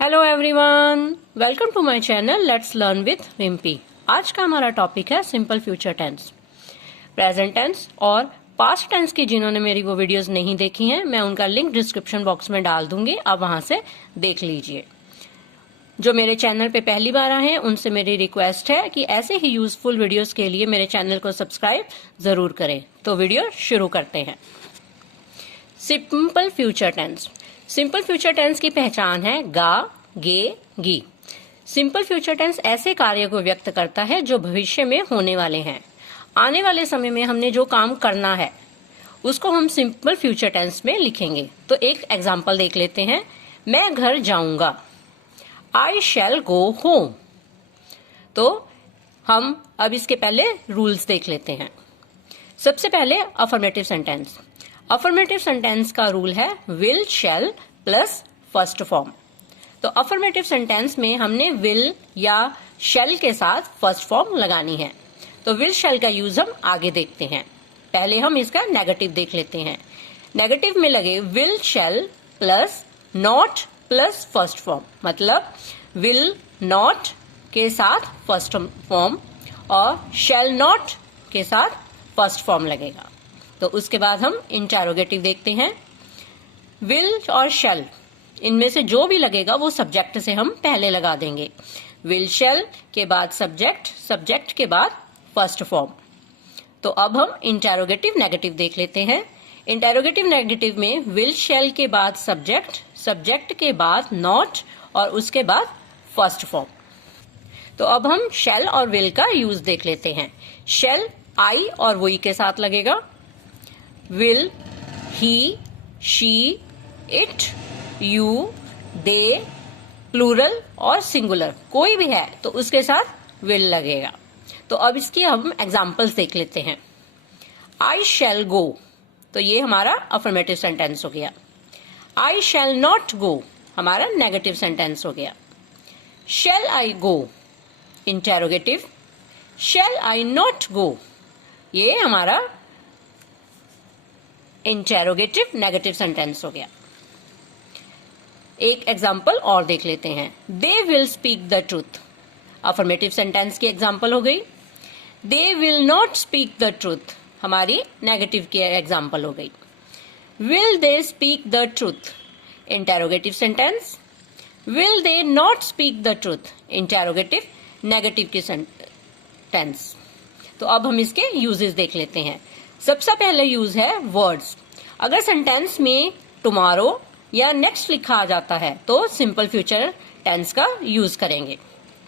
Hello everyone, welcome to my channel let's learn with Rimpi. आज का हमारा टॉपिक है simple future tense. Present tense और पास्ट टेंस की जिन्होंने मेरी वो वीडियोस नहीं देखी हैं, मैं उनका लिंक डिस्क्रिप्शन बॉक्स में डाल दूंगी, आप वहां से देख लीजिए। जो मेरे चैनल पे पहली बार आए हैं उनसे मेरी रिक्वेस्ट है कि ऐसे ही यूजफुल वीडियोस के लिए मेरे चैनल को सब्सक्राइब जरूर करें। तो वीडियो शुरू करते हैं। Simple future tense. Simple future tense की पहचान है गा, गे, गी। सिंपल फ्यूचर टेंस ऐसे कार्य को व्यक्त करता है जो भविष्य में होने वाले हैं। आने वाले समय में हमने जो काम करना है उसको हम सिंपल फ्यूचर टेंस में लिखेंगे। तो एक एग्जांपल देख लेते हैं। मैं घर जाऊंगा, आई शैल गो होम। तो हम अब इसके पहले रूल्स देख लेते हैं। सबसे पहले अफर्मेटिव सेंटेंस। अफर्मेटिव सेंटेंस का रूल है will, shell plus first form. तो अफर्मेटिव सेंटेंस में हमने विल या शैल के साथ फर्स्ट फॉर्म लगानी है। तो विल शैल का यूज हम आगे देखते हैं। पहले हम इसका नेगेटिव देख लेते हैं। नेगेटिव में लगे will shell plus not plus first form, मतलब विल नॉट के साथ फर्स्ट फॉर्म और शैल नॉट के साथ फर्स्ट फॉर्म लगेगा। तो उसके बाद हम इंटेरोगेटिव देखते हैं। विल और शैल इनमें से जो भी लगेगा वो सब्जेक्ट से हम पहले लगा देंगे। विल शैल के बाद सब्जेक्ट, सब्जेक्ट के बाद फर्स्ट फॉर्म। तो अब हम इंटेरोगेटिव नेगेटिव देख लेते हैं। इंटेरोगेटिव नेगेटिव में विल शैल के बाद सब्जेक्ट, सब्जेक्ट के बाद नॉट और उसके बाद फर्स्ट फॉर्म। तो अब हम शैल और विल का यूज देख लेते हैं। शैल आई और वुई के साथ लगेगा। Will he, she, it, you, they, plural और सिंगुलर कोई भी है तो उसके साथ विल लगेगा। तो अब इसकी हम एग्जांपल्स देख लेते हैं। आई शैल गो, तो ये हमारा अफर्मेटिव सेंटेंस हो गया। आई शैल नॉट गो हमारा नेगेटिव सेंटेंस हो गया। शैल आई गो interrogative, shell I not go ये हमारा इंटेरोगेटिव नेगेटिव सेंटेंस हो गया। एक एग्जाम्पल और देख लेते हैं। They will speak the truth affirmative sentence की एग्जाम्पल हो गई। They will not speak the truth हमारी नेगेटिव की एग्जाम्पल हो गई। Will they speak the truth interrogative sentence. Will they not speak the truth interrogative negative की sentence. तो अब हम इसके यूजेस देख लेते हैं। सबसे पहले यूज है वर्ड्स। अगर सेंटेंस में टुमारो या नेक्स्ट लिखा आ जाता है तो सिंपल फ्यूचर टेंस का यूज करेंगे।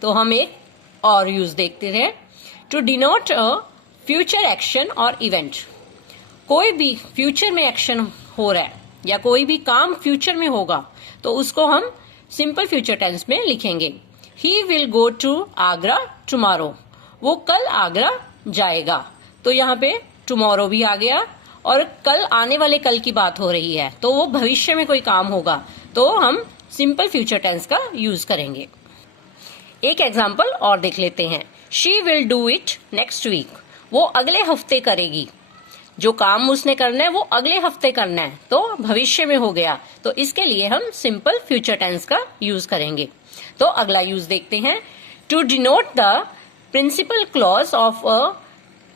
तो हम एक और यूज देखते हैं। To denote a future action और इवेंट। कोई भी फ्यूचर में एक्शन हो रहा है या कोई भी काम फ्यूचर में होगा तो उसको हम सिंपल फ्यूचर टेंस में लिखेंगे। He will go to Agra tomorrow, वो कल आगरा जाएगा। तो यहाँ पे टुमारो भी आ गया और कल आने वाले कल की बात हो रही है तो वो भविष्य में कोई काम होगा तो हम सिंपल फ्यूचर टेंस का यूज करेंगे। एक एग्जांपल और देख लेते हैं। She will do it next week, वो अगले हफ्ते करेगी। जो काम उसने करना है वो अगले हफ्ते करना है तो भविष्य में हो गया, तो इसके लिए हम सिंपल फ्यूचर टेंस का यूज करेंगे। तो अगला यूज देखते हैं। To denote the principal clause of a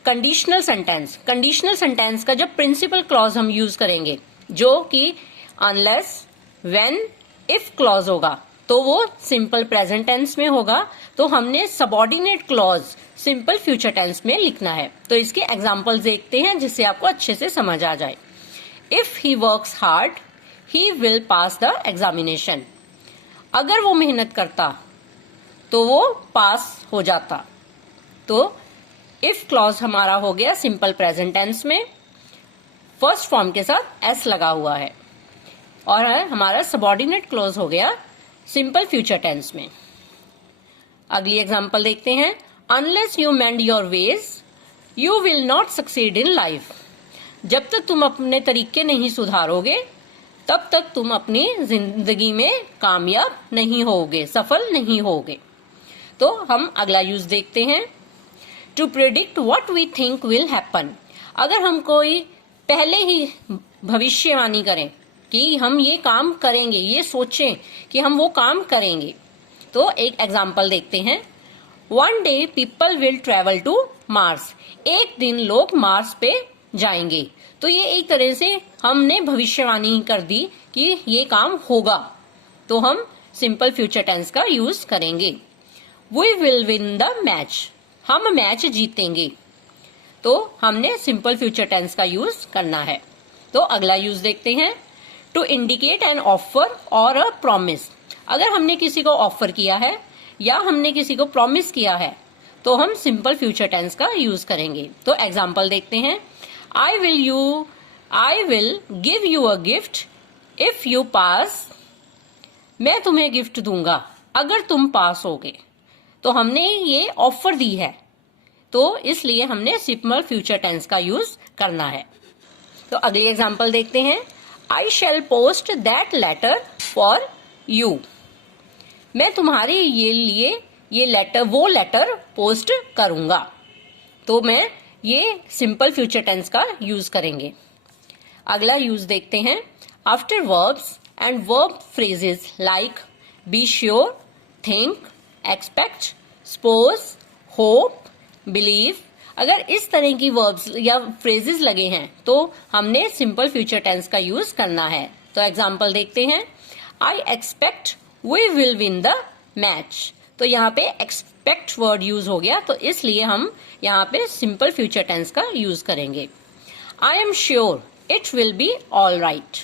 conditional sentence. Conditional sentence का जब प्रिंसिपल क्लॉज हम यूज करेंगे जो कि अनलेस, व्हेन, इफ क्लॉज होगा तो वो सिंपल प्रेजेंट टेंस में होगा। तो हमने subordinate clause simple future tense में लिखना है। तो इसके एग्जांपल्स देखते हैं जिससे आपको अच्छे से समझ आ जाए। If he works hard he will pass the examination. अगर वो मेहनत करता तो वो पास हो जाता। तो इफ क्लॉज हमारा हो गया सिंपल प्रेजेंट टेंस में, फर्स्ट फॉर्म के साथ एस लगा हुआ है, और हमारा सबऑर्डिनेट क्लॉज हो गया सिंपल फ्यूचर टेंस में। अगली एग्जांपल देखते हैं। Unless you mend your ways you will not succeed in life. जब तक तुम अपने तरीके नहीं सुधारोगे तब तक तुम अपनी जिंदगी में कामयाब नहीं होगे, सफल नहीं होगे। तो हम अगला यूज देखते हैं। To predict what we think will happen. अगर हम कोई पहले ही भविष्यवाणी करें कि हम ये काम करेंगे, ये सोचें कि हम वो काम करेंगे। तो एक एग्जाम्पल देखते हैं। One day people will travel to Mars. एक दिन लोग मार्स पे जाएंगे। तो ये एक तरह से हमने भविष्यवाणी कर दी कि ये काम होगा, तो हम सिंपल फ्यूचर टेंस का यूज करेंगे। We will win the match. हम मैच जीतेंगे, तो हमने सिंपल फ्यूचर टेंस का यूज करना है। तो अगला यूज देखते हैं। टू इंडिकेट एन ऑफर और अ प्रॉमिस। अगर हमने किसी को ऑफर किया है या हमने किसी को प्रॉमिस किया है तो हम सिंपल फ्यूचर टेंस का यूज करेंगे। तो एग्जाम्पल देखते हैं। I will give you a gift if you pass. मैं तुम्हें गिफ्ट दूंगा अगर तुम पास होगे। तो हमने ये ऑफर दी है, तो इसलिए हमने सिंपल फ्यूचर टेंस का यूज करना है। तो अगली एग्जाम्पल देखते हैं। I shall post that letter for you. मैं तुम्हारे लिए वो लेटर पोस्ट करूंगा। तो मैं ये सिंपल फ्यूचर टेंस का यूज करेंगे। अगला यूज देखते हैं। After verbs and verb phrases like be sure, think, expect, suppose, hope, believe, अगर इस तरह की वर्ब्स या फ्रेजेस लगे हैं तो हमने सिंपल फ्यूचर टेंस का यूज करना है। तो एग्जाम्पल देखते हैं। I expect we will win the match. तो यहाँ पे एक्सपेक्ट वर्ड यूज हो गया, तो इसलिए हम यहाँ पे सिंपल फ्यूचर टेंस का यूज करेंगे। I am sure it will be all right.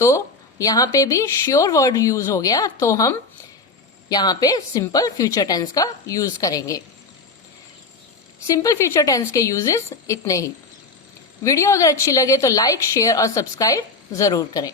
तो यहाँ पे भी श्योर वर्ड यूज हो गया, तो हम यहाँ पे सिंपल फ्यूचर टेंस का यूज करेंगे। सिंपल फ्यूचर टेंस के यूजेस इतने ही। वीडियो अगर अच्छी लगे तो लाइक, शेयर और सब्सक्राइब जरूर करें।